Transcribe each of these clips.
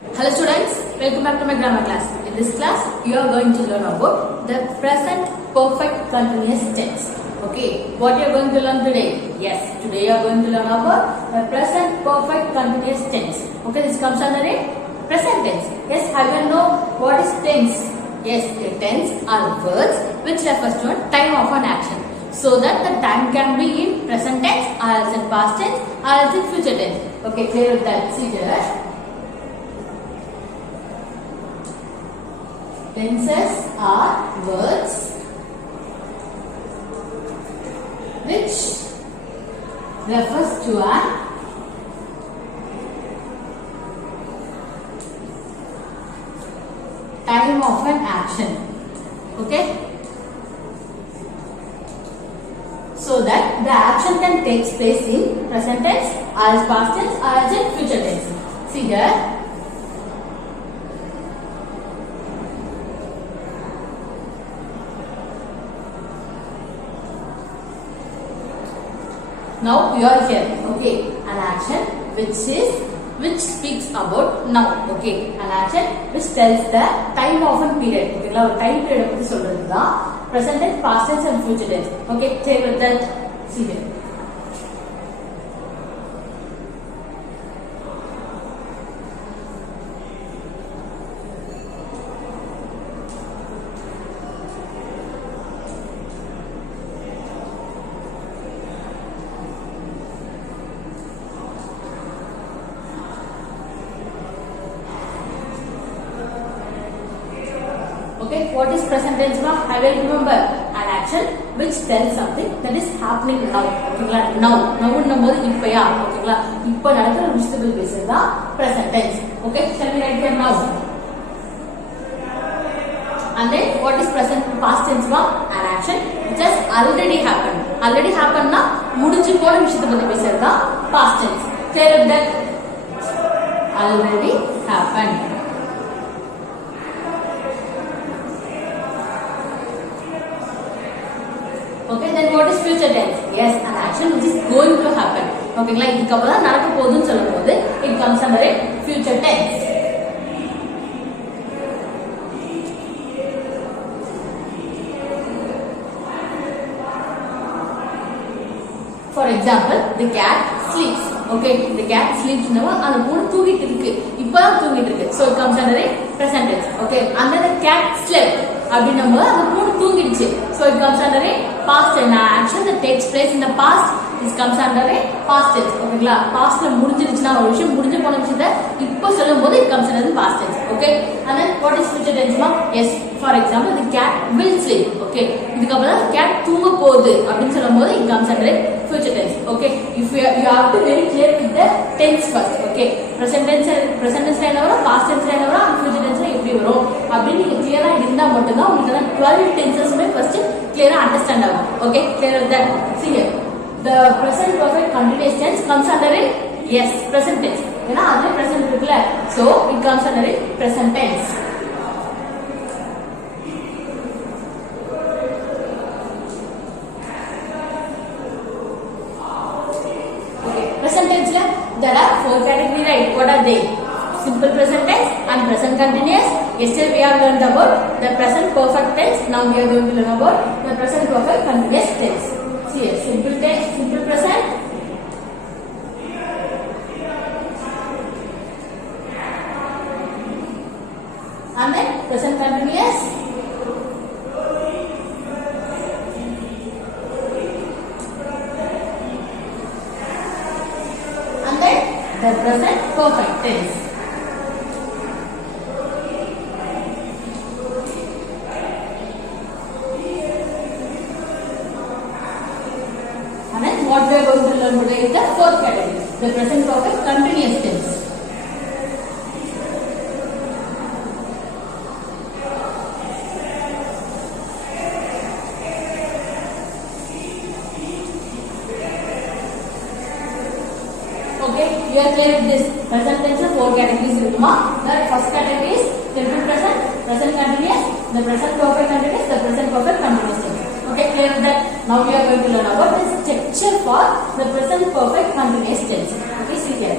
Hello students, welcome back to my grammar class. In this class, you are going to learn about the present perfect continuous tense. Okay, what you are going to learn today? Yes, today you are going to learn about the present perfect continuous tense. Okay, this comes under a present tense. Yes, have you know what is tense? Yes, a tense are words which refers to a time of an action. So that the time can be in present tense, or else in past tense, or else in future tense. Okay, clear with that? See here. Tenses are words which refers to a time of an action. Okay? So that the action can take place in present tense, as past tense, or as in future tense. See here. Now you are here. Okay, an action which speaks about now. Okay, an action which tells the time of a period. Okay, now time period பத்தி சொல்றதுதான் present tense, past tense and future tense. Okay, take with that. See here. Okay, what is present tense now? I will remember an action which tells something that is happening now. Okay, now நம்மோது இப்பயா. Okay, இப்போ நடக்கிற விஷயத்தை பேசுறதா present tense. Okay, shall we write here now? And then what is present past tense now? An action which has already happened. Already happened na முடிஞ்சு போன விஷயத்தை பத்தி பேசுறதா past tense. Clear that? Already happened. Okay, then what is future tense? Yes, an action which is going to happen. Okay, like இதுக்கு அப்புறம் நடக்க போகுதுன்னு சொல்லும்போது it comes under a future tense. For example, the cat sleeps. Okay, the cat sleeps now. அந்த பூனை தூங்கிட்டு இருக்கு. இப்பதான் தூங்கிட்டு இருக்கு. So it comes under a present tense. Okay, and then the cat slept. அப்படின்னும்போது அந்த பூனை தூங்கிடுச்சு. So it comes under a past tense. Action that takes place in the past, this comes under a past tense. ஓகேங்களா? பாஸ்ட்ல முடிஞ்சிருச்சுனா ஒரு விஷயம் முடிஞ்சு போன விஷயத்தை இப்போ சொல்லும்போது it comes under the past tense. Okay, and then what is future tense ma? Yes, for example, the cat will sleep. Okay, இதுக்கு அப்புறம் cat தூங்க போகுது அப்படினு சொல்லும்போது it comes under a future tense. Okay, if you have to very clear with the tense first. Okay, present tense ல என்ன வரும், past tense ல என்ன வரும், future tense ல எப்படி வரும் அப்படி நீங்க கிளியரா இருந்தா மட்டும் தான் உங்களுக்கு 12 tenses first clear understand ஆகும். Okay, clear with that? See here, the present perfect continuous tense comes under a yes present tense. ஏன்னா அதுல present இருக்குல்ல, so it comes under a present tense. Okay, present tense la there are 4 categories, right? What are they? Simple present tense and present continuous. Yesterday we have learned about the present perfect tense. Now we are going to learn about the present perfect continuous tense. See here, simple tense, simple present, and then present continuous, and then the present perfect tense. What we are going to learn today is the 4th category, the present perfect continuous tense. Okay, you are clear with this. Present tense 4 categories. The first category is simple present, present continuous, the present perfect continuous, the present perfect continuous tense. Okay, clear with that? Now we are going to learn about the structure for the present perfect continuous tense. Okay, see here.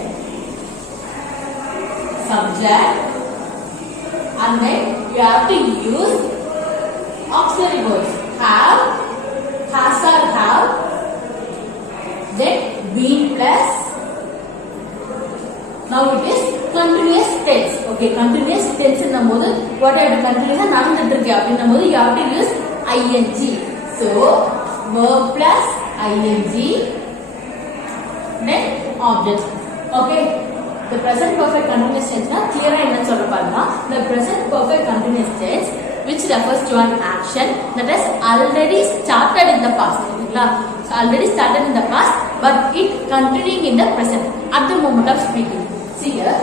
subject, and then you have to use auxiliary words. Have, has or have, then been plus. Now it is continuous tense. Okay, continuous tense in the mode. What are the continuous நடந்துட்டு அப்படின்னும்போது you have to use ing. So verb plus ing, then object. Okay, the present perfect continuous tense na clear ah enna solra parunga. The present perfect continuous tense which refers to an action that has already started in the past. So already started in the past, but it continuing in the present at the moment of speaking. See here.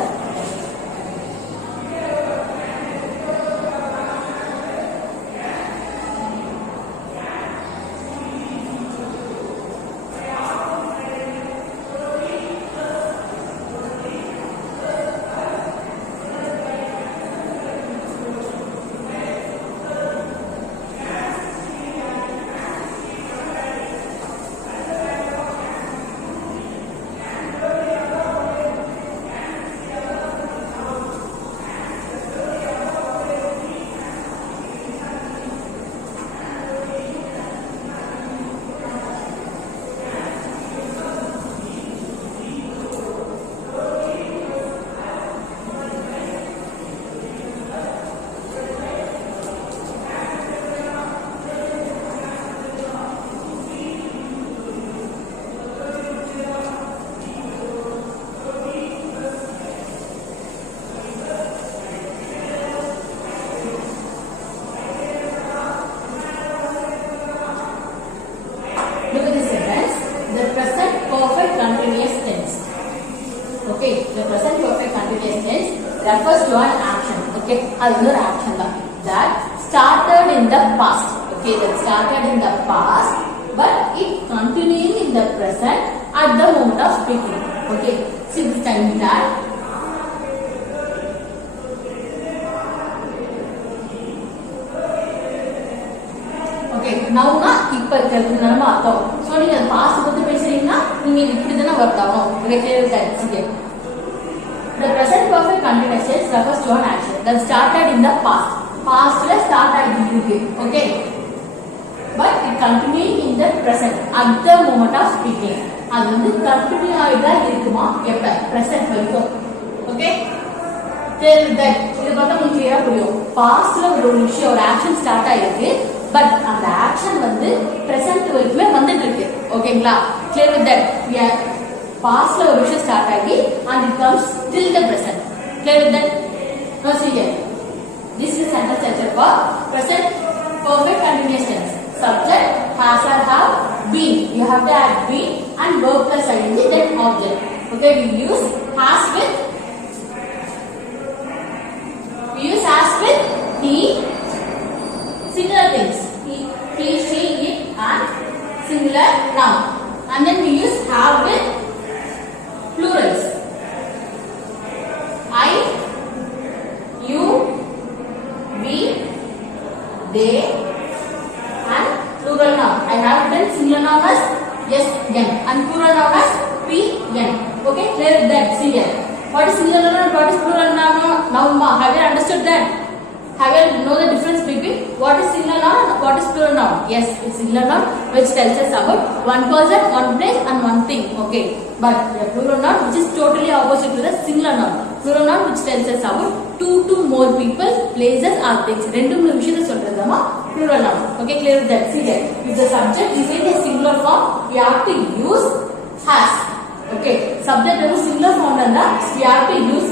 Look at this sentence. The present perfect continuous tense. Okay, the present perfect continuous tense refers to an action. Okay, another action that started in the past. Okay, that started in the past, but it continuing in the present at the moment of speaking. Okay, see this time that. Now na இப்ப தெரிஞ்சனால அர்த்தம். So நீங்க past பத்தி பேசுறீங்கன்னா நீங்க இப்படி தான work ஆகும். Okay, clear that. Okay. The present perfect continuous tense refers to an action that started in the past. Pastல start ஆகிட்டு இருக்கு. Okay. But it continuing in the present at the moment of speaking. அது வந்து continue ஆயிட்டா இருக்குமா எப்ப present வரைக்கும். Okay. Clear that. இது பார்த்தா உங்களுக்கு கிளியரா புரியும். பாஸ்ட்ல ஒரு விஷயம் ஒரு ஆக்ஷன் ஸ்டார்ட் ஆயிருக்கு. But அந்த ஆக்ஷன் வந்து பிரசன்ட் வரைக்குமே வந்துட்டு இருக்கு. ஓகேங்களா? clear with that. Yeah, pastல ஒரு விஷயம் ஸ்டார்ட் ஆகி and it comes till the present. clear with that. Now see here, this is sentence structure for present perfect continuous tense. Subject, has or have, been. You have to add been and verb plus ing, then object. Okay, we use has with he, singular things. He, she, it, and singular noun. And then we use have with plurals. I, you, we, they, and plural noun. I have written singular noun as yes, n, and plural noun as p, n. Okay, clear that. See here. What is singular noun? What is plural noun? Have you understood that? Have you know the difference between what is singular noun and what is plural noun? Yes, it's singular noun which tells us about one person, one place and one thing. Okay, but the plural noun which is totally opposite to the singular noun. Plural noun which tells us about two to more people, places or things. ரெண்டு மூணு விஷயத்தை சொல்றதுமா plural noun. Okay, clear with that. See here, if the subject is in a singular form, we have to use has. Okay, subject is singular form and we have to use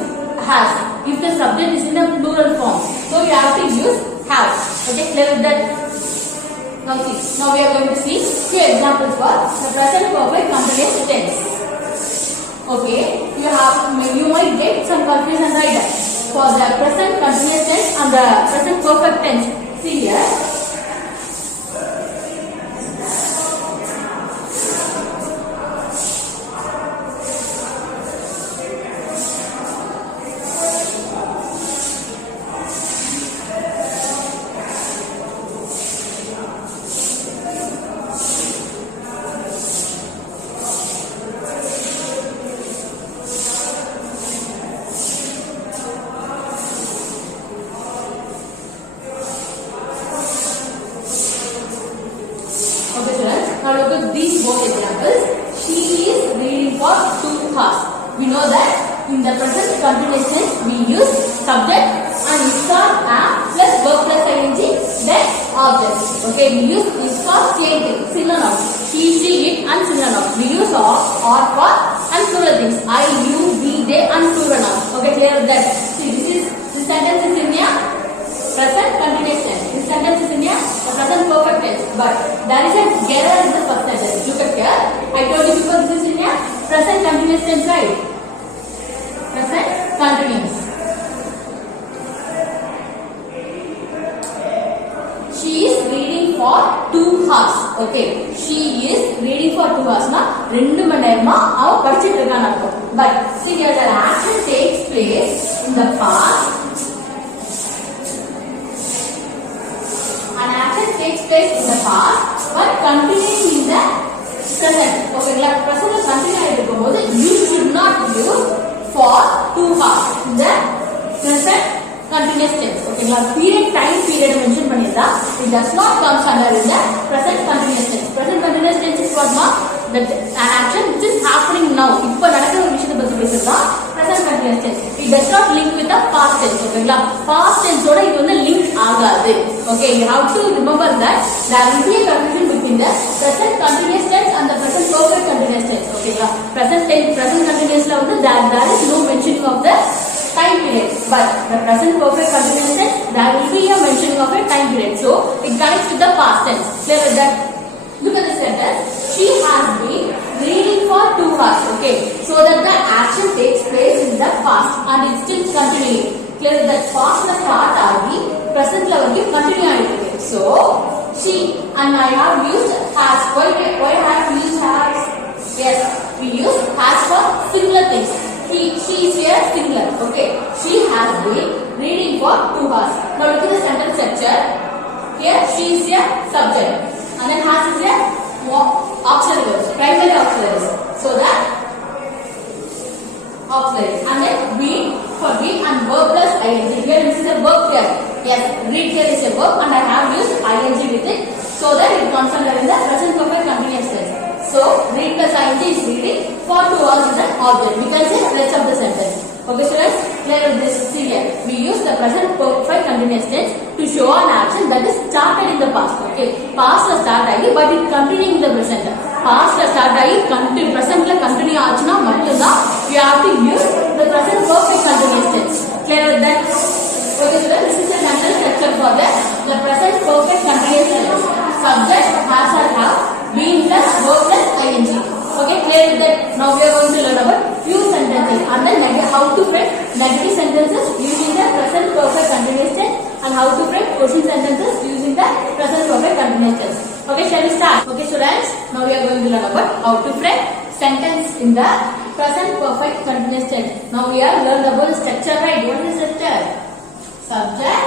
has. If the subject is in a plural form, so you have to use have. Okay, clear with that. Now see, now we are going to see few examples for the present perfect continuous tense. Okay, you might get some confusion right there. For the present continuous tense and the present perfect tense, see here. present continuous tense, we use subject and is for am plus verb plus ing, then object. Okay, we use is for same thing, singular noun. He, she, it and singular noun. We use or for and plural things. I, you, we, they and plural nouns. Okay, clear with that? See, this sentence is in a present continuous tense. This sentence is in a present perfect tense. But there is an error in the first sentence. Look at here. I told you before this is in a present continuous tense, right? Present continuous. She is reading for 2 hours. Okay. She is reading for 2 hours. Na 2 மணி நேரமா அவ படிச்சிட்டு இருக்கான்னு அர்த்தம். But see here the action takes place in the past. An action takes place in the past but continuing in the present. Okay, like present continue ஆயிட்டு இருக்கும்போது you should not use for 2 hours in the present continuous tense. Okay, like period time period mention பண்ணிருந்தா it does not comes under in the present continuous tense. Present continuous tense is what ma that an action which is happening now. இப்ப நடக்கிற ஒரு விஷயத்தை பத்தி பேசுறதா present continuous tense. It does not link with the past tense. Okay, like past tense ஓட இது வந்து link ஆகாது. Okay, you have to remember that there will be a confusion between the present continuous tense and the present perfect continuous tense. Okay, like present tense present continuous la வந்து there is no mentioning of the time period, but the present perfect continuous tense there will be a mentioning of a time period, so it connects with the past tense. Clear with that? Look at this sentence. She has been reading for 2 hours. Okay, so that the action takes place in the past and it's still continuing. Clear with that? Past la start agi present la vandu continue aayirukku. So she and I have used has. Why I have used has? Yes, we use has for similar things. She is here singular. Okay, she has been reading for 2 hours. Now look at the sentence structure. Here she is here subject and then has is here auxiliary verbs, primary auxiliaries. So that auxiliaries and then been for been and verb plus ing. Here this is a verb here. Yes, read here is a verb and I have used ing with it so that it comes under in the present perfect continuous tense. So read plus ing is reading for 2 hours is an object. We can say rest of the sentence. Okay, so let's clear this. See here, we use the present perfect continuous tense to show an action that is started in the past. Okay, past la start agi but it continuing in the present. Past la start agi continue present la continue aachuna mattumda you have to use the present perfect continuous tense. Clear with that? Okay, so this is a sentence structure for the present perfect continuous tense. Subject has or have been plus verb plus ing. Okay, clear with that? Now we are going to learn about few sentences and then how to frame negative sentences using the present perfect continuous tense and how to frame question sentences using the present perfect continuous tense. Okay, shall we start? Okay, students, now we are going to learn about how to frame sentence in the present perfect continuous tense. Now we are learned about the structure, right? What is the structure? Subject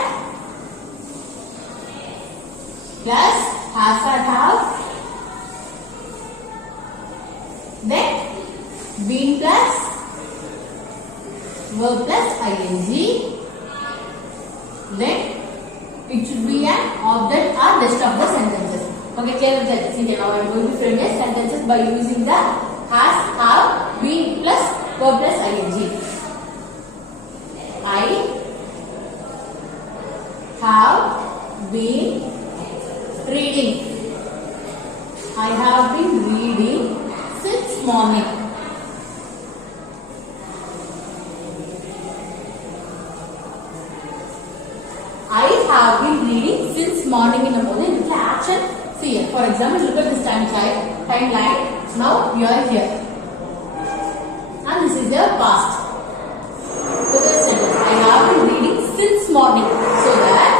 plus has or have, then been plus verb plus ing, then it should be an object or rest of the sentences. Okay, clear with that? See, now I am going to frame the sentences by using the has, have, been plus verb plus ing. I have been reading. I have been reading since morning. I have been reading since morning in the morning. It's an action. See here. For example, look at this timeline. Now we are here. And this is the past. Look at this sentence. I have been reading since morning. So that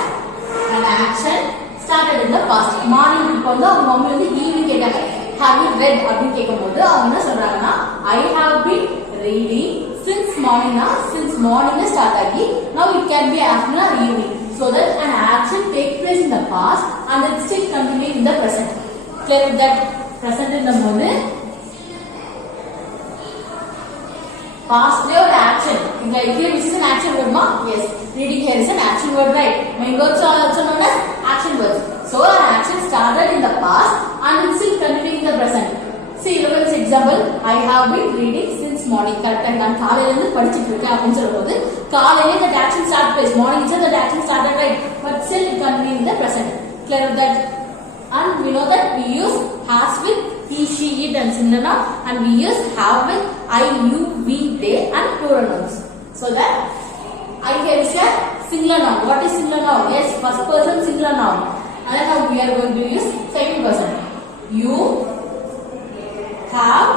an action started in the past. Morning இப்போ வந்து அவங்க mummy வந்து evening கேட்டாங்க. Have you read அப்படின்னு கேட்கும்போது அவங்க என்ன சொல்றாங்கன்னா I have been reading since morning. Since morning start ஆகி now it can be afternoon or evening. So that an action takes place in the past and it still continuing in the present. Clear with that? Present in the moment. Past day or action. Here which is an action word ma? Yes. Reading here is an action word, right? Main verbs are also known as action words. So an action started in the past and it's still continuing in the present. See, look at this example. I have been reading since morning. Correct. நான் காலையில இருந்து படிச்சிட்டு இருக்கேன் அப்படினு சொல்லும்போது காலையில the action start place. Morning itself the action started, right? But still it can be in the present. Clear that? And we know that we use has with he, she, it and singular noun, and we use have with I, you, we, they and plural nouns. So that I here is a singular noun. What is singular noun? Yes, first person singular noun. And then now we are going to use second person. You have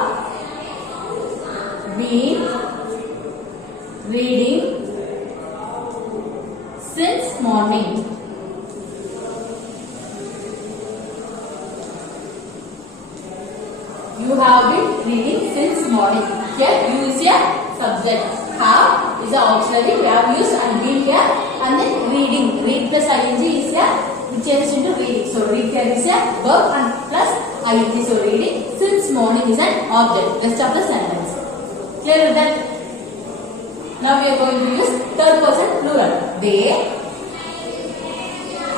been reading since morning. You have been reading since morning. Here you is a subject. Have is a auxiliary. We have used and been here, and then reading. Read plus ing is a which changes into reading. So read here is a verb and plus ing. So reading since morning is an object. Rest of the sentence. Clear with that? Now we are going to use third person plural. They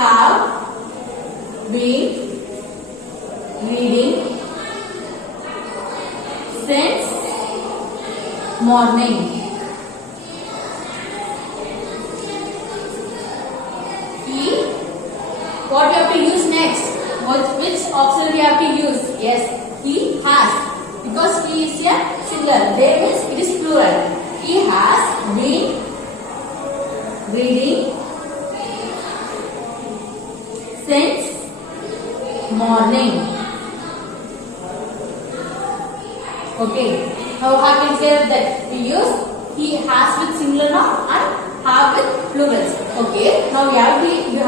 have been reading since morning. He, what you have to use next? Which auxiliary you have to use? Yes, he has. Because he is a singular. They means it is plural. He has been reading since morning. Okay. Now how can we say that we use he has with singular noun and have with plurals. Okay. Now you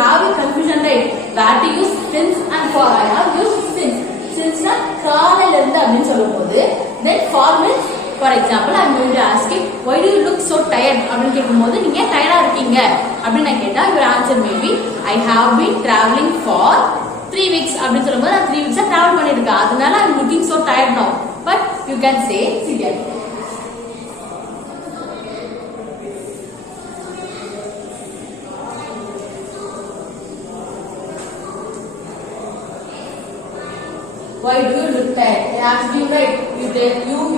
have a confusion, right? Where to use since and for. I have used since. Since na காலையில இருந்து அப்படினு சொல்லும்போது then for means for example I am going to ask you why do you look so tired அப்படினு கேக்கும்போது நீங்க டயர்டா இருக்கீங்க அப்படினு நான் கேட்டா your answer may be I have been traveling for 3 weeks அப்படினு சொல்லும்போது நான் 3 weeks travel பண்ணிருக்கேன் அதனால I am looking so tired now. But you can say serial. Why do you look tired? I asked you, right?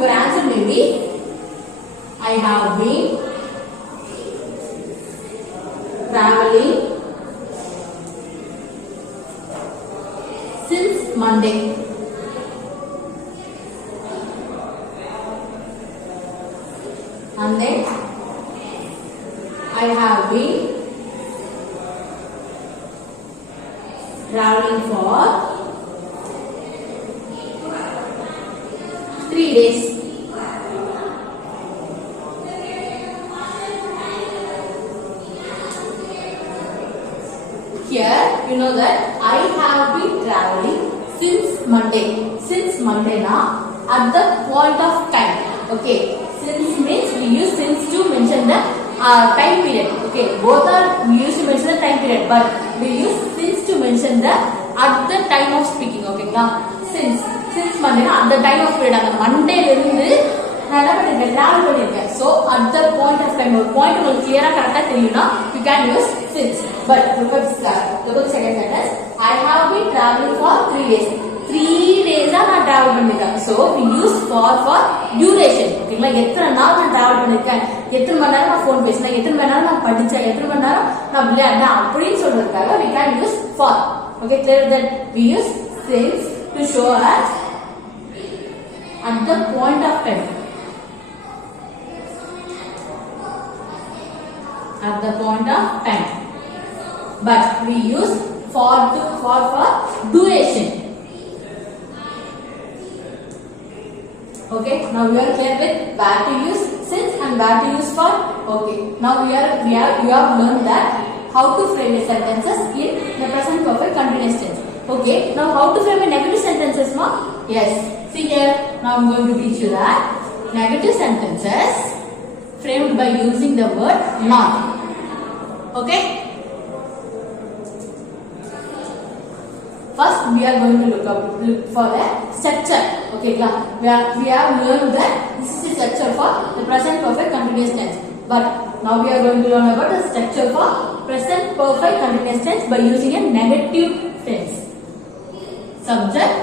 Your answer may be I have been traveling since Monday. And then I have been traveling for 3 days. Here you know that I have been traveling since Monday. Since Monday now at the point of time. Okay. Since means we use since to mention the time period. Okay, both are we use to mention the time period, but we use since to mention the at the time of speaking. Okay, since Monday at the time of period. அந்த Monday ல இருந்து நான் என்ன பண்ணிருக்கேன் travel பண்ணிருக்கேன். So at the point of time ஒரு point உங்களுக்கு clear-ஆ கரெக்ட்டா தெரியும்னா you can use since. But look at the second sentence. I have been traveling for 3 days. 3 days நான் travel பண்ணிருக்கேன். So we use for duration. ஓகேங்களா எத்தனை நாள் நான் travel பண்ணிருக்கேன், எத்தனை மணி நேரம் நான் ஃபோன் பேசினேன், எத்தனை மணி நேரம் நான் படிச்சேன், எத்தனை மணி நேரம் நான் விளையாடினேன் அப்படின்னு சொல்றதுக்காக we can use for. Okay, clear that we use since to show us at the point of time. At the point of time. But we use for duration. Okay, now we are clear with where to use since and where to use for. Okay, now you have learned that how to frame a sentences in the present perfect continuous tense. Okay, now how to frame a negative sentences, ma? Yes, see here, now I am going to teach you that negative sentences framed by using the word not. Okay, first we are going to look for the structure. Okay, we have learned that this is the structure for the present perfect continuous tense. But now we are going to learn about the structure for present perfect continuous tense by using a negative tense. Subject,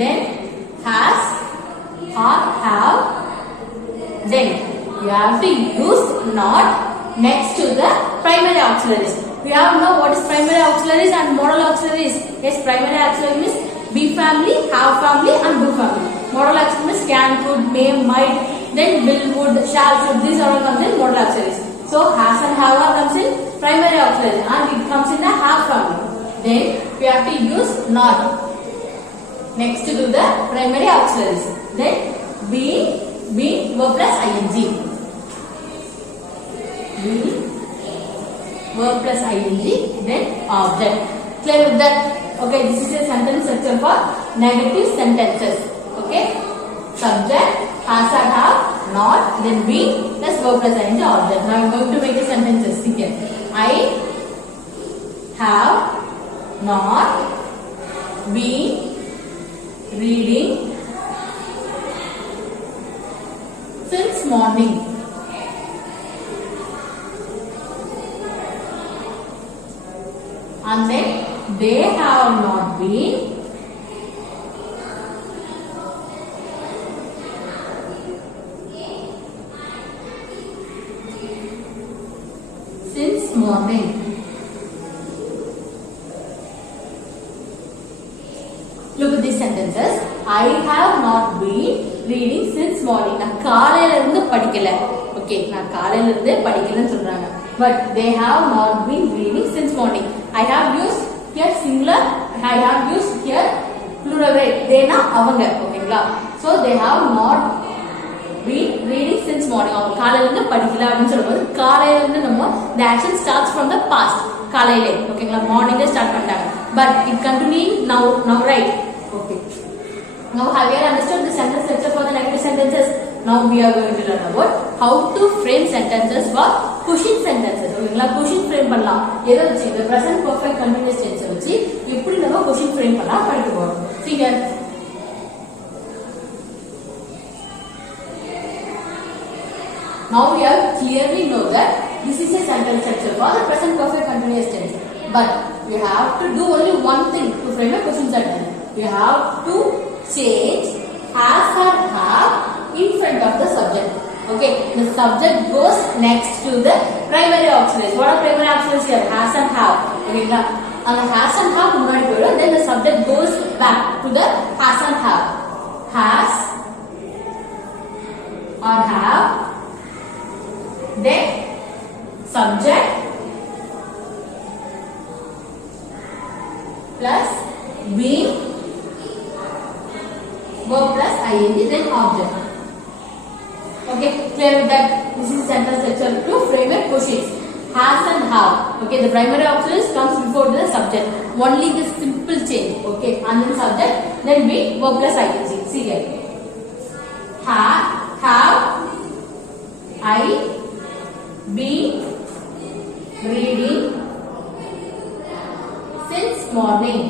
then has, or have, then you have to use not next to the primary auxiliaries. We have know what is primary auxiliaries and modal auxiliaries. Yes, primary auxiliary means be family, have family and do family. Modal auxiliary means can, could, may, might, then will, would, shall, should. These are all comes in modal auxiliaries. So has and have are comes in primary auxiliary and it comes in the have family. Then we have to use not next to the primary auxiliaries. Then being verb plus ing. Being verb plus ing, then object. Clear with that? Okay, this is a sentence structure for negative sentences. Okay, subject, has or have, not, then be plus verb plus ing object. Now I am going to make the sentences. Here, I have not been reading since morning. And then they have not been since morning. Look at these sentences. I have not been reading since morning. நான் காலையில இருந்து படிக்கல. Okay, நான் காலையில இருந்து படிக்கலன்னு சொல்றாங்க. But they have not been reading since morning. I have used here singular. I have used here plural. They na avanga. Okay, so they have not been reading since morning. அவங்க காலையில இருந்து படிக்கல அப்படினு சொல்லும்போது காலையில இருந்து நம்ம the action starts from the past. காலையில. ஓகேங்களா? மார்னிங்ல ஸ்டார்ட் பண்ணிட்டாங்க. But it continuing now right. Okay. Now have you understood the sentence structure for the negative sentences? Now we are going to learn about how to frame sentences for question sentences. ஓகேங்களா? question frame பண்ணலாம். எதை வச்சு? the present perfect continuous tense வச்சு எப்படி நம்ம question frame பண்ணலாம் படிக்க போறோம். See here. Now we have clearly know that this is a sentence structure for the present perfect continuous tense. But you have to do only one thing to frame a question sentence. You have to change has or have in front of the subject. Okay, the subject goes next to the primary auxiliaries. What are primary auxiliaries here? Has and have. Okay, and the has and have முன்னாடி போயிடும். Then the subject goes back to the has and have. Has or have. Then subject plus being verb plus ing, then object. Okay, clear with that? This is sentence structure to frame a question. Has and have. Okay, the primary auxiliaries comes before the subject. Only the simple change. Okay, and then subject, then be verb plus ing. See here. Have I been reading since morning?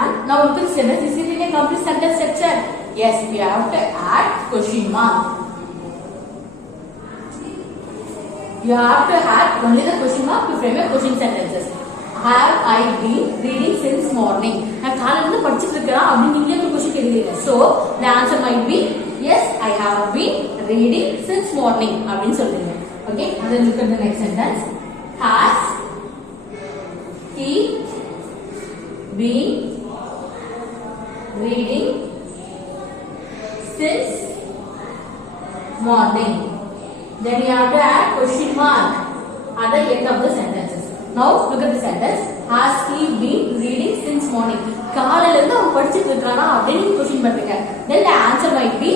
And now look at the sentence. Is it in a complete sentence structure? Yes, we have to add question mark. You have to add only the question mark to frame a question sentences. Have I been reading since morning? நான் காலையில இருந்து படிச்சிட்டு இருக்கேன் அப்படி நீங்களே ஒரு question கேக்குறீங்க. So the answer might be yes, I have been reading since morning அப்படினு சொல்றீங்க. Okay, and then look at the next sentence. Has he been reading since morning? Then you have to add question mark at the end of the sentences. Now look at the sentence. Has he been reading since morning? காலையில இருந்து அவன் படிச்சிட்டு இருக்கானா அப்படினு question பண்றீங்க. Then the answer might be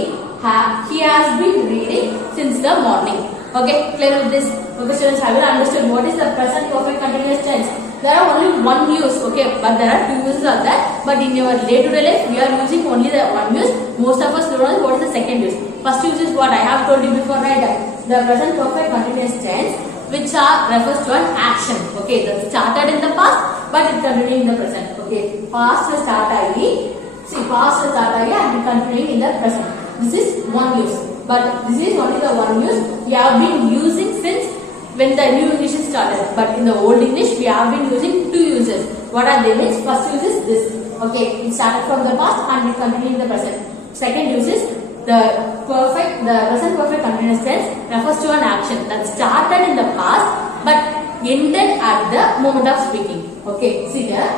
he has been reading since the morning. Okay, clear with this? Okay, students, have you understood what is the present perfect continuous tense? There are only one use, okay, but there are two uses of that. But in your day-to-day life, we are using only the one use. Most of us don't know what is the second use. First use is what I have told you before, right? The present perfect continuous tense, which refers to an action. Okay, that started in the past, but it continuing in the present. Okay, past start agi, see past start agi and continuing in the present. This is one use, but this is only the one use we have been using since when the new English started. But in the old English, we have been using two uses. What are they means? First use is this. Okay, it started from the past and it continues in the present. Second use is the present perfect continuous tense refers to an action that started in the past but ended at the moment of speaking. Okay, see here.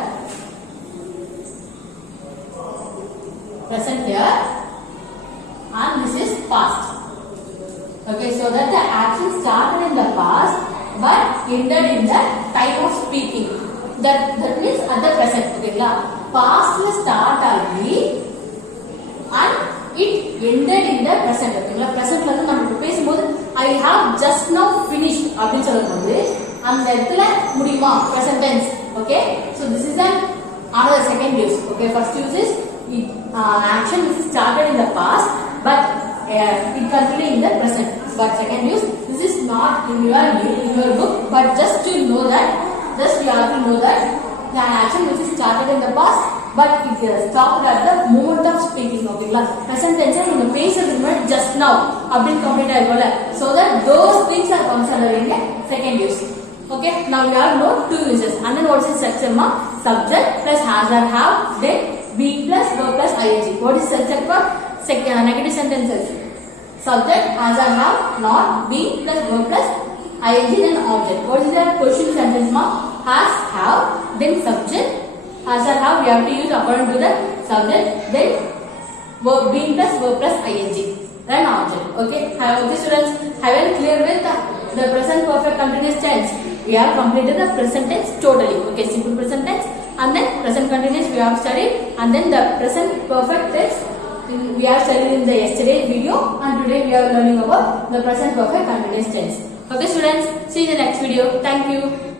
Present here and this is past. Okay, so that the action started in the past but ended in the time of speaking. That means at the present. Okay, past will start already and it ended in the present. Okay, present la namu pesumbodu I have just now finished appdi sollumbodhu அந்த இடத்துல முடியுமா present tense. Okay, so this is another second use. Okay, first use is action which started in the past but it continued in the present. But second use, this is not in your book, but just to know that, just you have to know that the action which is started in the past but it stopped at the moment of speaking. Okay, present tense in the page of the moment just now abdin complete ayigola, so that those things are considered in the second use. Okay, now we have know two uses and then what is the structure ma? Subject plus has or have, then be plus verb plus ing. What is structure for negative sentences? Subject has or have, not, be plus verb plus ing, then object. What is the question sentence ma? Has, have, then subject. Has or have we have to use according to the subject, then verb being plus verb plus ing, then object. Okay, okay students, have you clear with the present perfect continuous tense? We have completed the present tense totally. Okay, simple present tense and then present continuous we have studied, and then the present perfect tense we have studied in the yesterday video, and today we are learning about the present perfect continuous tense. Okay students, see you in the next video. Thank you.